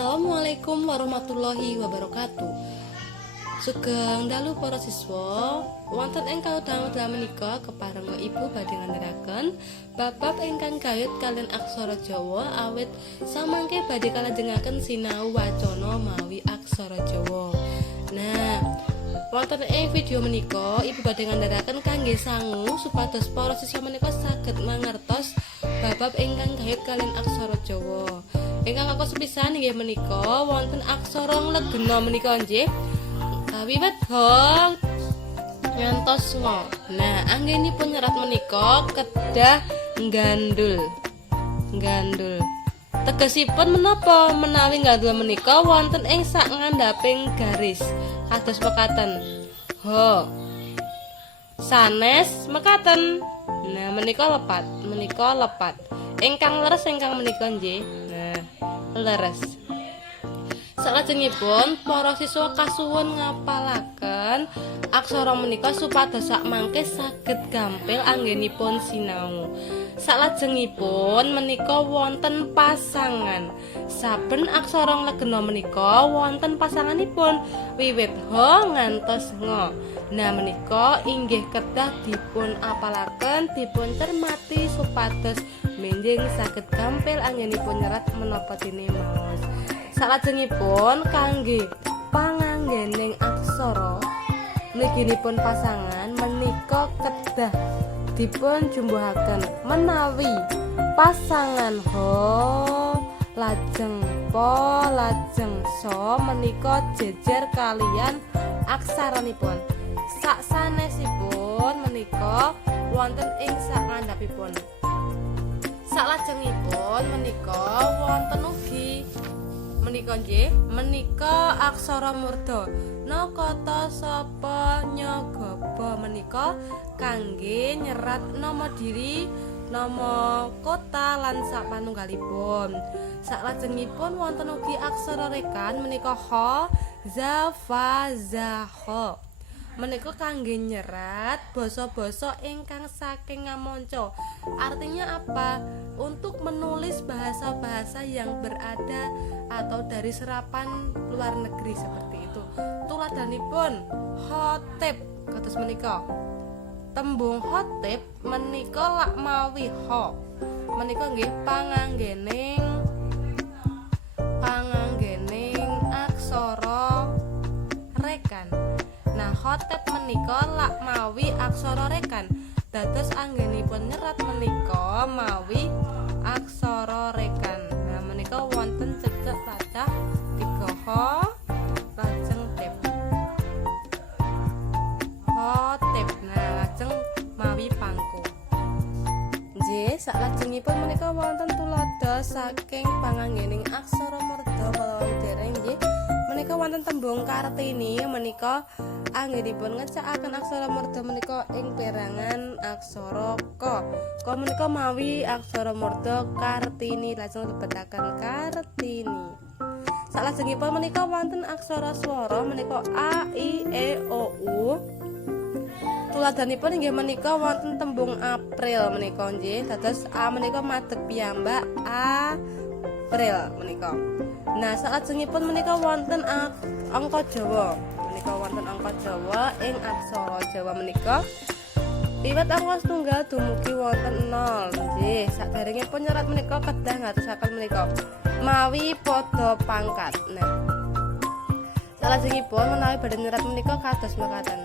Assalamualaikum warahmatullahi wabarakatuh. Sugeng dalu para siswa, wonten ingkang damel menika kepareng Ibu badhe ngandharaken bab ingkang kayut kalian aksara Jawa awit samangke badhe kalajengaken sinau wacana mawi aksara Jawa. Nah, wonten ing video menika Ibu badhe ngandharaken kangge sangu supados para siswa menika saged mangertos bab ingkang kayut kalian aksara Jawa. Ingkang aku sepisan inggih menika wonten aksara nglegena menika nggih. Wiwit ho ngantos ngo. Nah, anggenipun nyerat menika kedah nggandul. Nggandul. Tegesipun menapa menawi nggandul menika wonten ing sak ngandhaping garis. Kados mekaten. Ho. Sanes mekaten. Nah, menika lepat, menika lepat. Ingkang leres ingkang menika nggih. Nah, leres. Salajengipun para siswa kasuwun ngapalaken aksara menika supados sakmangke saged gampil anggenipun sinau. Salajengipun menika wonten pasangan. Saben aksara nglegena menika wonten pasanganipun wiwit ho ngantos ngo. Nah, menika inggih kedah dipun apalaken, dipun cermati supados menjing saged gampil anggenipun nyerat menapa dene maos. Salajengipun kangge panganggening aksara mliginipun pasangan menika kedah dipun jumbuhaken menawi pasangan ho lajeng po lajeng so menika jejer kalian aksaranipun. Sak sanesipun menika wonten ing sak ngandhapipun. Salajengipun menika wonten ugi menika nggih menika aksara murda nakata sapa nyagaba menika kangge nyerat nama diri, nama kota lan sapanunggalipun. Salajengipun wonten ugi aksara rekan menika ha za fa za ha menika kangge nyerat basa-basa ingkang saking ngamonco. Artinya apa? Untuk menulis bahasa-bahasa yang berada atau dari serapan luar negeri seperti itu. Tuladhanipun khotib kados menika. Tembung khotib menika lak mawi ha. Menika nggih panganggening aksara rekan. Nah, khotib menika lak mawi aksara rekan. Dados anggenipun nyerat menika mawi aksara rekan. Nah, menika wonten cecek cacah 3 ha lajeng tip. Khotib. Nah, lajeng mawi pangku. Nggih, salajengipun menika wonten tuladha saking panganggening aksara murda kalawan dereng nggih. Menika wonten tembung Kartini menika anggenipun ngecakaken aksara murda menika ing perangan aksara ka. Ka menika mawi aksara murda Kartini lajeng lebetaken Kartini. Salajengipun menika wonten aksara swara menika a i e o u. Tuladhanipun inggih menika wonten tembung April menika nggih. Dados a menika madhep piyambak April menika. Nah, salajengipun menika wonten angka Jawa. Menika wonten angka Jawa ing aksara Jawa menika wiwit angka setunggal dumugi wonten 0. Nggih, saderengipun nyerat menika kedah ngatosaken menika mawi padha pangkat. Nah, salajengipun menawi badhe nyerat menika kados mekaten.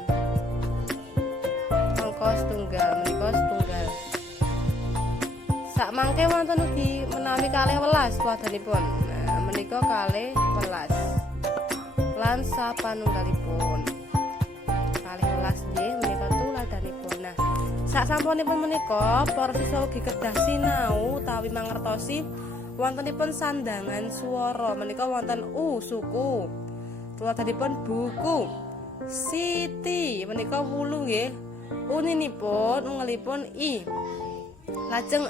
Angka setunggal menika setunggal. Sakmangke wonten ugi menawi 12 tuladhanipun. Nah, menika 12. Lan sapanunggalipun 12 nggih menika tuladhanipun. Nah, sasampunipun menika para siswa ugi kedah sinau utawi mangertosi wontenipun sandangan swara menika wonten u suku. Tuladhanipun buku. Siti menika wulu nggih. Uninipun ungelipun i. Lajeng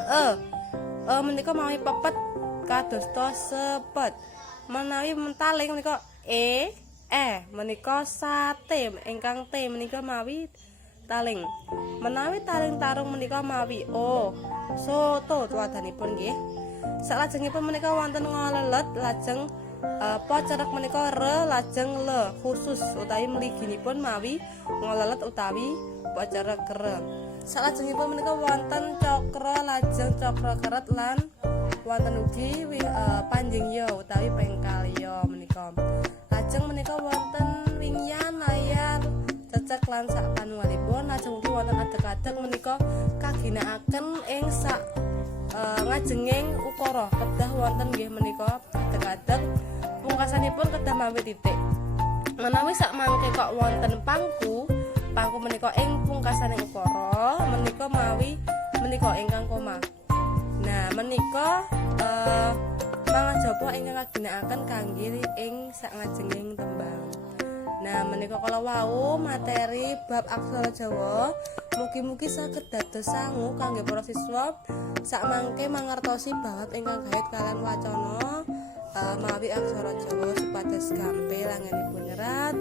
menika mawi pepet kadosta sepet. Menawi mentaling menika menika sate ingkang t menika mawi taling. Menawi taling tarung menika mawi o soto tuladhanipun nggih. Salajengipun menika wonten ngolelet lajeng po cerek menika re lajeng le khusus utawi mliginipun mawi ngolelet utawi po cerek re. Salajengipun menika wonten cakra lajeng cakra keret lan wonten ugi panjingya utawi pengkalya menika. Lajeng menika wonten wingyan layar cecek lan sak panuwalipun. Lajeng ugi wonten adeg-adeg menika kaginakaken ing sak ngajenging ukara kedah wonten nggih menika adeg-adeg pungkasanipun kedah mawi titik. Menawi sak mangke kok wonten pangku menika ing pungkasaning ukara menika mawi menika ingkang koma. Nah menika mangajaba ingkang kaginakaken kangge ing sak ngajenging tembang. Nah menika kala wau materi bab aksara Jawa mugi-mugi saged dados sangu kangge para siswa sakmangke mangertosi bab ingkang kait kalian wacana mawi aksara Jawa supados gampil anggenipun nyerat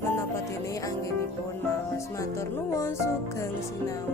menapa dene anggenipun maos. Matur nuwun sugeng sinau.